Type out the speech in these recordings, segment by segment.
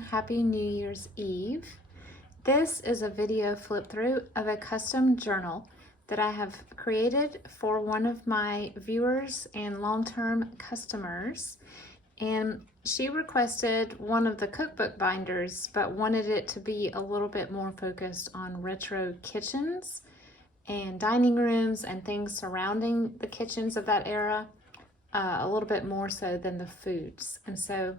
Happy New Year's Eve. This is a video flip through of a custom journal that I have created for one of my viewers and long-term customers. And she requested one of the cookbook binders, but wanted it to be a little bit more focused on retro kitchens and dining rooms and things surrounding the kitchens of that era, a little bit more so than the foods. And so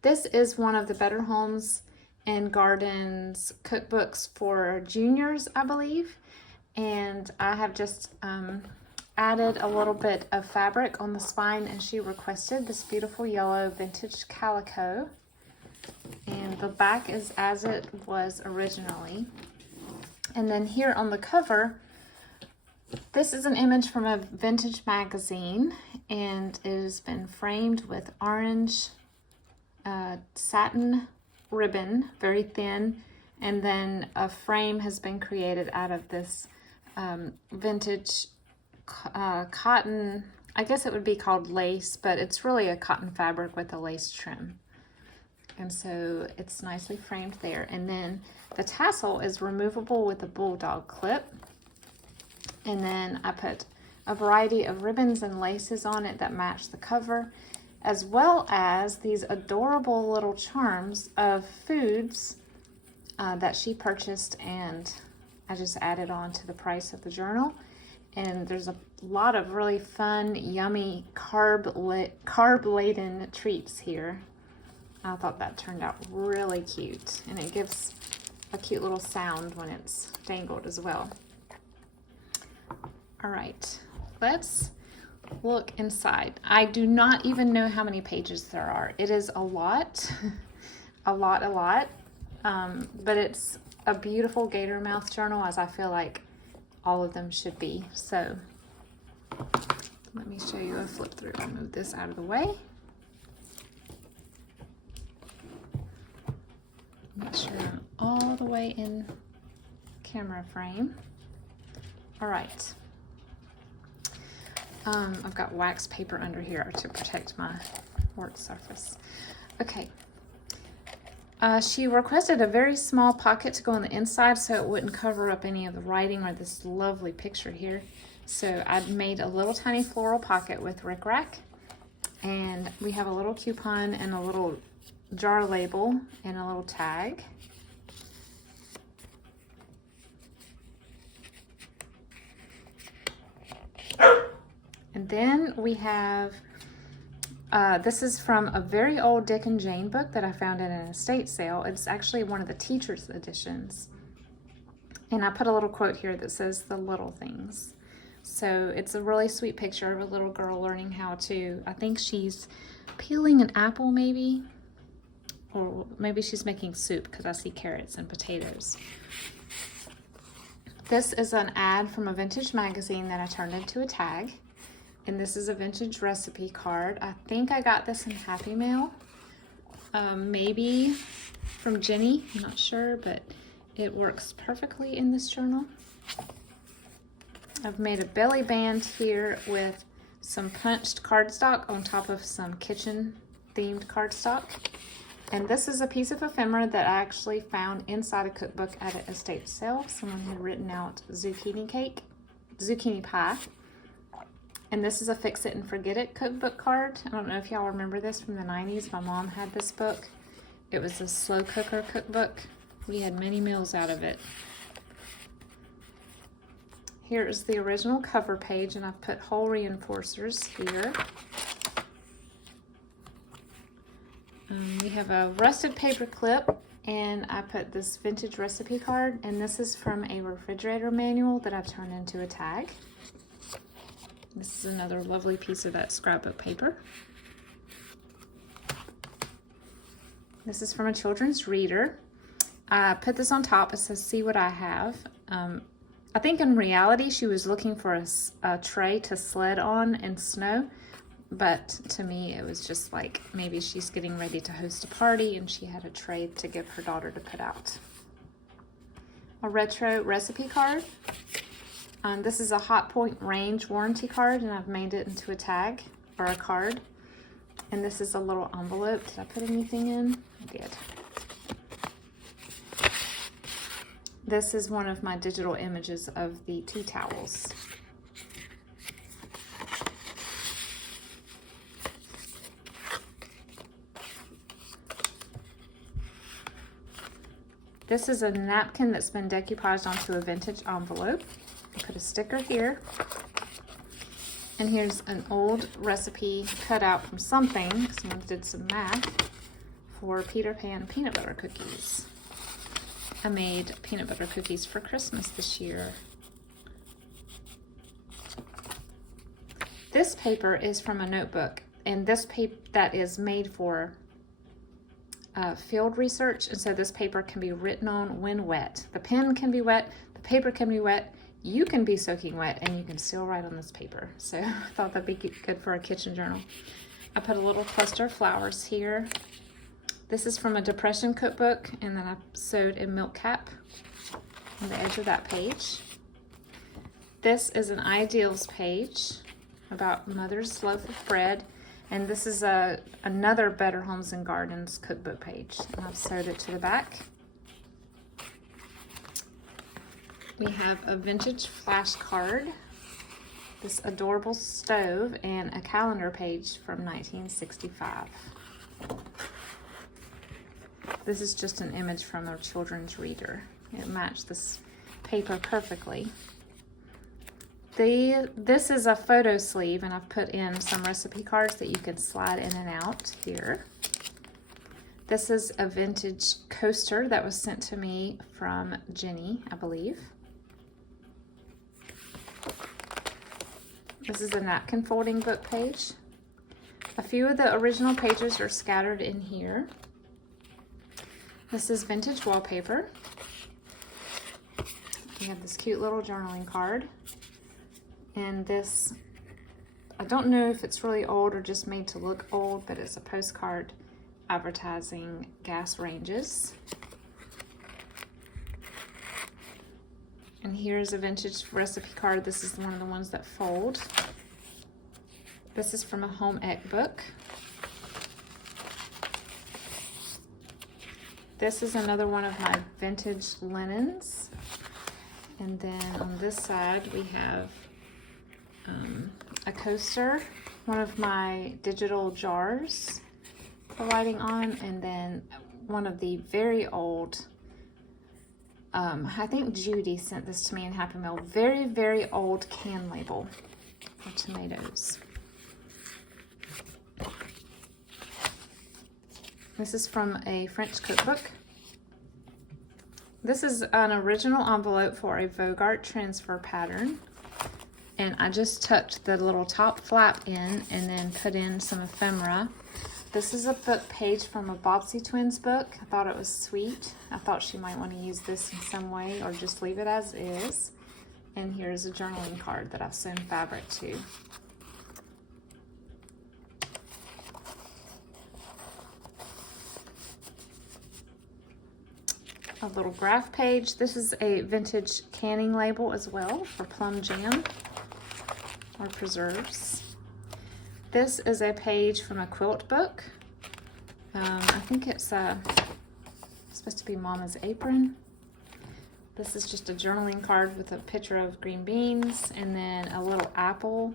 this is one of the Better Homes and Gardens cookbooks for juniors, I believe. And I have just added a little bit of fabric on the spine, and she requested this beautiful yellow vintage calico. And the back is as it was originally. And then here on the cover, this is an image from a vintage magazine, and it has been framed with orange satin ribbon, very thin, and then a frame has been created out of this vintage cotton. I guess it would be called lace, but it's really a cotton fabric with a lace trim. And so it's nicely framed there. And then the tassel is removable with a bulldog clip. And then I put a variety of ribbons and laces on it that match the cover, as well as these adorable little charms of foods that she purchased, and I just added on to the price of the journal. And there's a lot of really fun, yummy, carb-laden treats here. I thought that turned out really cute, and it gives a cute little sound when it's dangled as well. All right, let's look inside. I do not even know how many pages there are. It is a lot, a lot. But it's a beautiful gator mouth journal, as I feel like all of them should be. So let me show you a flip through. I'll move this out of the way. Make sure I'm all the way in camera frame. All right. I've got wax paper under here to protect my work surface. Okay. She requested a very small pocket to go on the inside so it wouldn't cover up any of the writing or this lovely picture here. So I made a little tiny floral pocket with rickrack, and we have a little coupon and a little jar label and a little tag. And then we have, this is from a very old Dick and Jane book that I found in an estate sale. It's actually one of the teacher's editions. And I put a little quote here that says, "The little things." So it's a really sweet picture of a little girl learning how to, I think she's peeling an apple maybe, or maybe she's making soup because I see carrots and potatoes. This is an ad from a vintage magazine that I turned into a tag. And this is a vintage recipe card. I think I got this in Happy Mail, maybe from Jenny, I'm not sure, but it works perfectly in this journal. I've made a belly band here with some punched cardstock on top of some kitchen themed cardstock. And this is a piece of ephemera that I actually found inside a cookbook at an estate sale. Someone had written out zucchini pie. And this is a Fix It and Forget It cookbook card. I don't know if y'all remember this from the 90s. My mom had this book. It was a slow cooker cookbook. We had many meals out of it. Here is the original cover page, and I've put hole reinforcers here. We have a rusted paper clip, and I put this vintage recipe card, and this is from a refrigerator manual that I've turned into a tag. This is another lovely piece of that scrapbook paper. This is from a children's reader. I put this on top. It says, "See what I have." I think in reality she was looking for a tray to sled on in snow, but to me it was just like maybe she's getting ready to host a party and she had a tray to give her daughter to put out. A retro recipe card. This is a Hot Point range warranty card, and I've made it into a tag or a card. And this is a little envelope. Did I put anything in? I did. This is one of my digital images of the tea towels. This is a napkin that's been decoupaged onto a vintage envelope. I put a sticker here. And here's an old recipe cut out from something. Someone did some math for Peter Pan peanut butter cookies. I made peanut butter cookies for Christmas this year. This paper is from a notebook, and this paper that is made for field research, and so this paper can be written on when wet. The pen can be wet, the paper can be wet, you can be soaking wet, and you can still write on this paper. So I thought that'd be good for a kitchen journal. I put a little cluster of flowers here. This is from a depression cookbook, and then I sewed a milk cap on the edge of that page. This is an ideals page about Mother's Loaf of Bread, and this is another Better Homes and Gardens cookbook page, and I've sewed it to the back. We have a vintage flashcard, this adorable stove, and a calendar page from 1965. This is just an image from a children's reader. It matched this paper perfectly. This is a photo sleeve, and I've put in some recipe cards that you can slide in and out here. This is a vintage coaster that was sent to me from Jenny, I believe. This is a napkin folding book page. A few of the original pages are scattered in here. This is vintage wallpaper. We have this cute little journaling card. And this, I don't know if it's really old or just made to look old, but it's a postcard advertising gas ranges. And here's a vintage recipe card. This is one of the ones that fold. This is from a home ec book. This is another one of my vintage linens. And then on this side we have a coaster, one of my digital jars for writing on, and then one of the very old, I think Judy sent this to me in Happy Meal, very, very old can label for tomatoes. This is from a French cookbook. This is an original envelope for a Vogart transfer pattern. And I just tucked the little top flap in and then put in some ephemera. This is a book page from a Bobbsey Twins book. I thought it was sweet. I thought she might want to use this in some way or just leave it as is. And here's a journaling card that I've sewn fabric to. A little graph page. This is a vintage canning label as well for plum jam or preserves. This is a page from a quilt book. I think it's supposed to be Mama's Apron. This is just a journaling card with a picture of green beans and then a little apple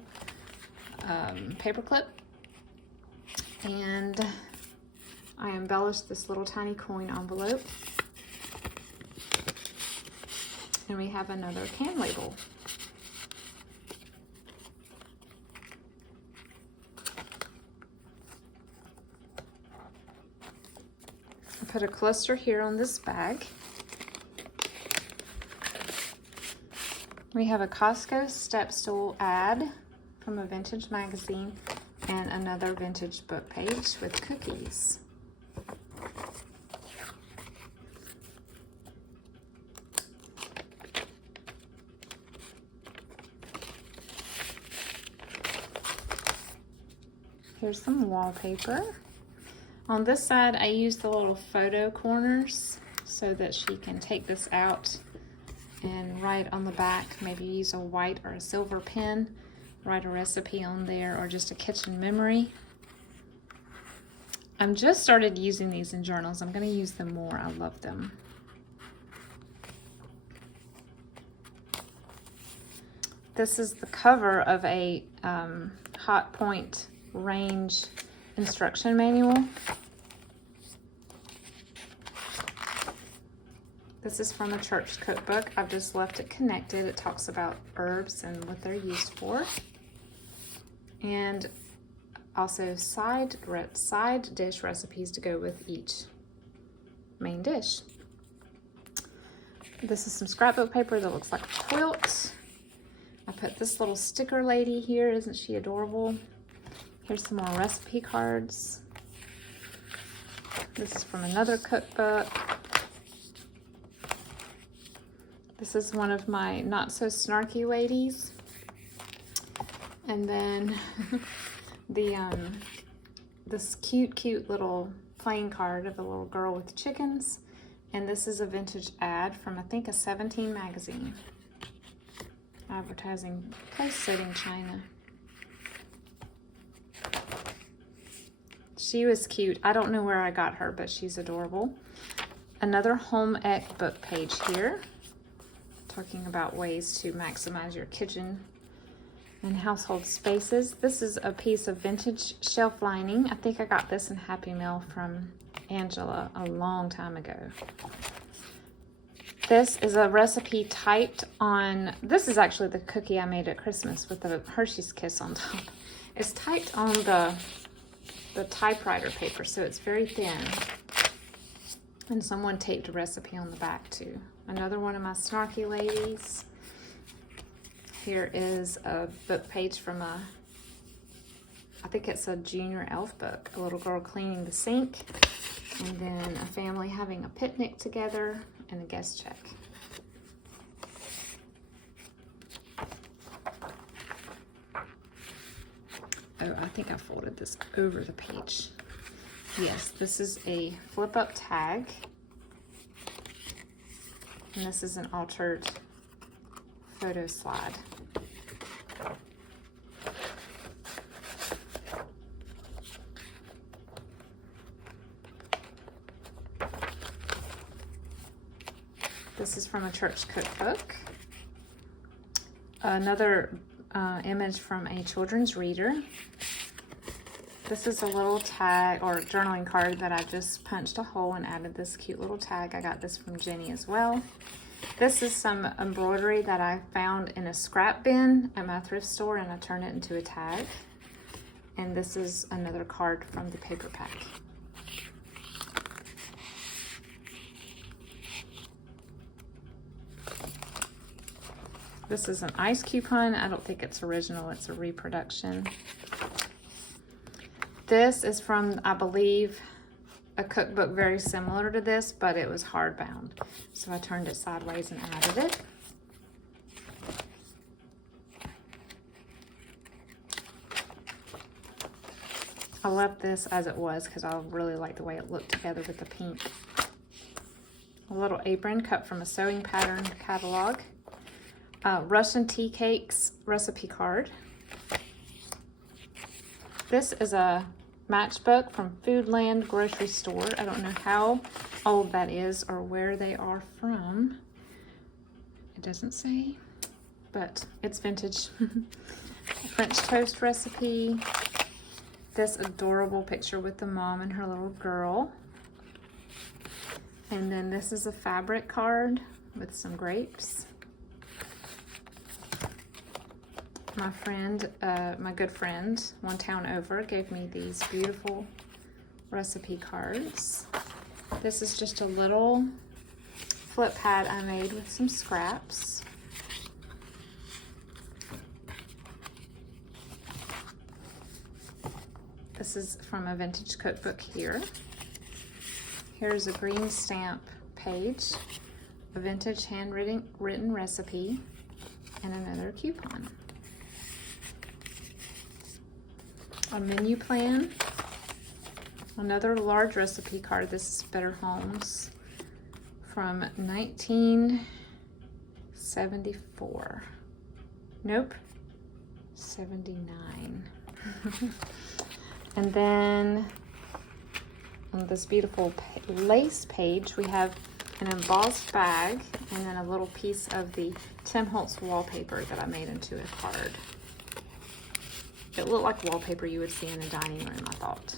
paperclip. And I embellished this little tiny coin envelope. And we have another can label. I put a cluster here on this bag. We have a Costco step stool ad from a vintage magazine and another vintage book page with cookies. Here's some wallpaper. On this side, I used the little photo corners so that she can take this out and write on the back. Maybe use a white or a silver pen, write a recipe on there, or just a kitchen memory. I'm just started using these in journals. I'm going to use them more. I love them. This is the cover of a Hot Point range instruction manual. This is from a church cookbook. I've just left it connected. It talks about herbs and what they're used for. And also side dish recipes to go with each main dish. This is some scrapbook paper that looks like a quilt. I put this little sticker lady here. Isn't she adorable? Here's some more recipe cards. This is from another cookbook. This is one of my not so snarky ladies. And then this cute little playing card of a little girl with chickens. And this is a vintage ad from, I think, a 17 magazine. Advertising place-sitting china. She was cute. I don't know where I got her, but she's adorable. Another home ec book page here, talking about ways to maximize your kitchen and household spaces. This is a piece of vintage shelf lining. I think I got this in Happy Meal from Angela a long time ago. This is a recipe typed on, this is actually the cookie I made at Christmas with the Hershey's Kiss on top. It's typed on the typewriter paper, so it's very thin. And someone taped a recipe on the back too. Another one of my snarky ladies. Here is a book page from I think it's a junior elf book. A little girl cleaning the sink, and then a family having a picnic together, and a guest check. Oh, I think I folded this over the page. Yes, this is a flip-up tag. And this is an altered photo slide. This is from a church cookbook. Another image from a children's reader. This is a little tag or journaling card that I just punched a hole and added this cute little tag. I got this from Jenny as well. This is some embroidery that I found in a scrap bin at my thrift store, and I turned it into a tag. And this is another card from the paper pack. This is an ice coupon. I don't think it's original. It's a reproduction. This is from, I believe, a cookbook very similar to this, but it was hardbound. So I turned it sideways and added it. I left this as it was because I really like the way it looked together with the pink. A little apron cut from a sewing pattern catalog. Russian tea cakes recipe card. This is a matchbook from Foodland grocery store. I don't know how old that is or where they are from. It doesn't say, but it's vintage. French toast recipe. This adorable picture with the mom and her little girl. And then this is a fabric card with some grapes. My friend, my good friend, one town over, gave me these beautiful recipe cards. This is just a little flip pad I made with some scraps. This is from a vintage cookbook here. Here's a green stamp page, a vintage handwritten recipe, and another coupon. A menu plan, another large recipe card. This is Better Homes from 1974. Nope, 79. And then on this beautiful lace page, we have an embossed bag and then a little piece of the Tim Holtz wallpaper that I made into a card. It looked like wallpaper you would see in a dining room, I thought.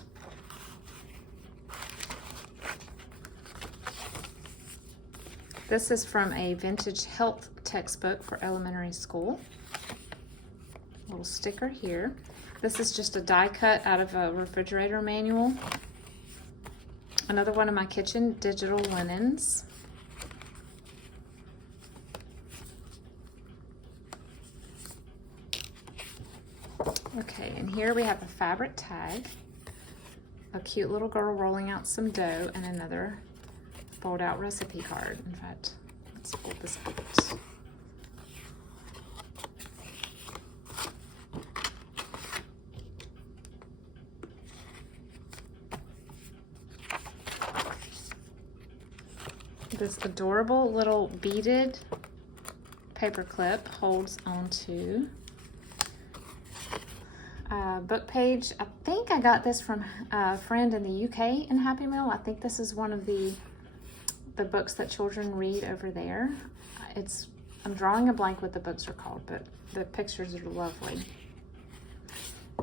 This is from a vintage health textbook for elementary school. A little sticker here. This is just a die cut out of a refrigerator manual. Another one of my kitchen digital linens. Okay, and here we have a fabric tag, a cute little girl rolling out some dough, and another fold out recipe card. In fact, let's fold this out. This adorable little beaded paper clip holds onto a book page. I think I got this from a friend in the UK in Happy Meal. I think this is one of the books that children read over there. I'm drawing a blank what the books are called, but the pictures are lovely.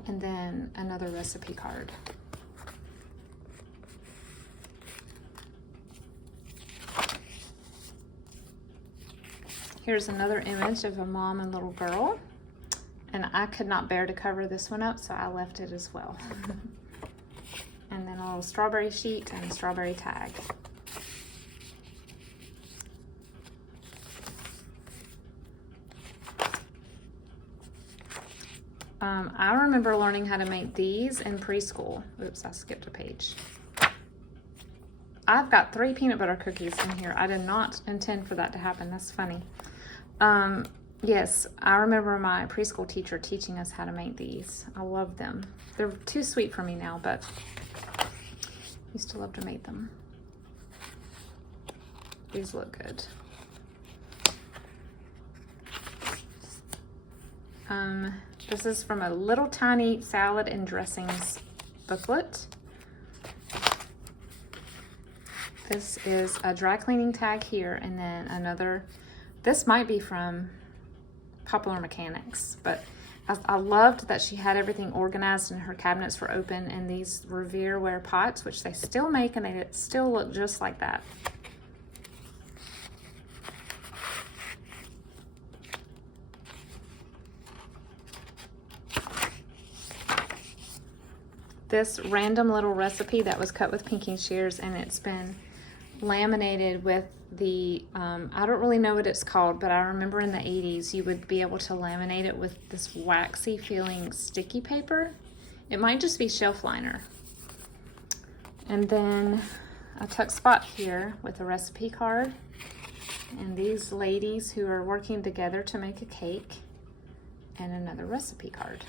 And then another recipe card. Here's another image of a mom and little girl. And I could not bear to cover this one up, so I left it as well. And then a little strawberry sheet and a strawberry tag. I remember learning how to make these in preschool. Oops, I skipped a page. I've got 3 peanut butter cookies in here. I did not intend for that to happen. That's funny. Yes, I remember my preschool teacher teaching us how to make these. I love them. They're too sweet for me now, but I used to love to make them. These look good. This is from a little tiny salad and dressings booklet. This is a dry cleaning tag here, and then another. This might be from Popular Mechanics, but I loved that she had everything organized and her cabinets were open, and these Revere ware pots, which they still make, and they still look just like that. This random little recipe that was cut with pinking shears, and it's been laminated with the, I don't really know what it's called, but I remember in the 80s you would be able to laminate it with this waxy feeling sticky paper. It might just be shelf liner. And then a tuck spot here with a recipe card, and these ladies who are working together to make a cake, and another recipe card.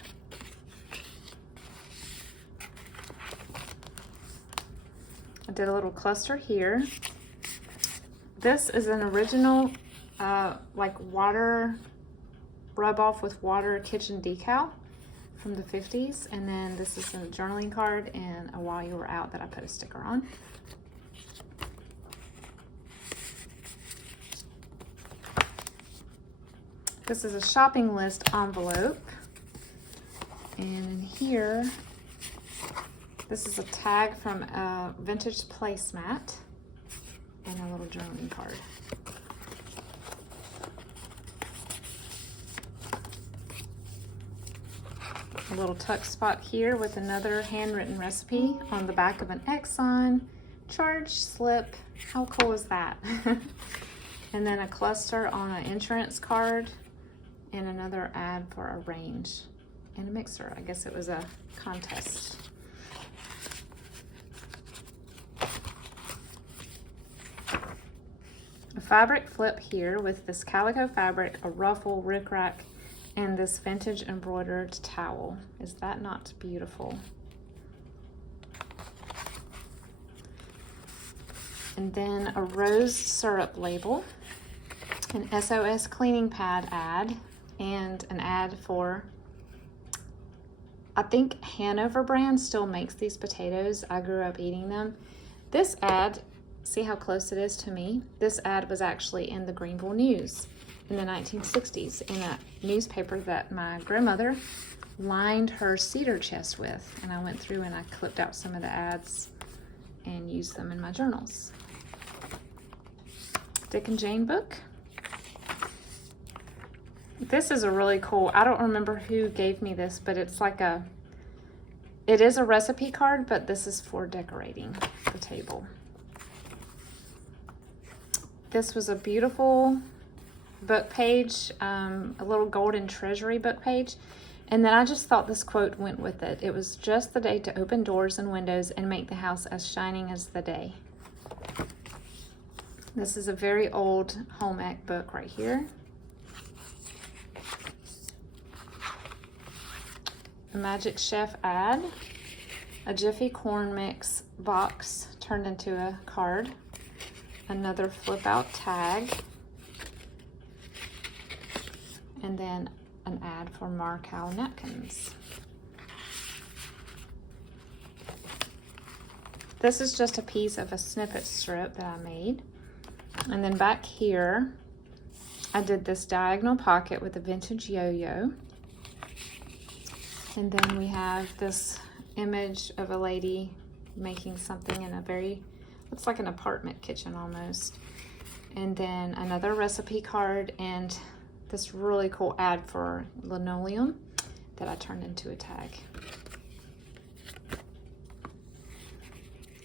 I did a little cluster here. This is an original like water rub off with water kitchen decal from the 50s, and then this is a journaling card and a while you were out that I put a sticker on. This is a shopping list envelope, and in here this is a tag from a vintage placemat and a little journaling card. A little tuck spot here with another handwritten recipe on the back of an Exxon charge slip. How cool is that? And then a cluster on an insurance card and another ad for a range and a mixer. I guess it was a contest. A fabric flip here with this calico fabric, a ruffle, rickrack, and this vintage embroidered towel. Is that not beautiful? And then a rose syrup label, an SOS cleaning pad ad, and an ad for, I think Hanover brand still makes these potatoes. I grew up eating them. This ad, see how close it is to me? This ad was actually in the Greenville News in the 1960s in a newspaper that my grandmother lined her cedar chest with. And I went through and I clipped out some of the ads and used them in my journals. Dick and Jane book. This is a really cool, I don't remember who gave me this, but it's like it is a recipe card, but this is for decorating the table. This was a beautiful book page, a little golden treasury book page. And then I just thought this quote went with it. It was just the day to open doors and windows and make the house as shining as the day. This is a very old home ec book right here. A Magic Chef ad. A Jiffy corn mix box turned into a card. Another flip out tag. And then an ad for Marcal napkins. This is just a piece of a snippet strip that I made. And then back here, I did this diagonal pocket with a vintage yo-yo. And then we have this image of a lady making something in a very, looks like an apartment kitchen almost. And then another recipe card and this really cool ad for linoleum that I turned into a tag.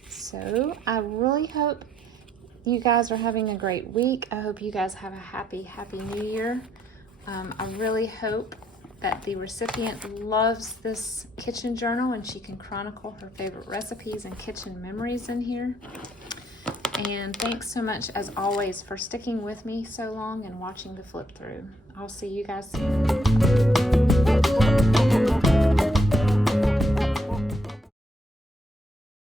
So I really hope you guys are having a great week. I hope you guys have a happy new year. I really hope that the recipient loves this kitchen journal and she can chronicle her favorite recipes and kitchen memories in here. And thanks so much, as always, for sticking with me so long and watching the flip through. I'll see you guys soon.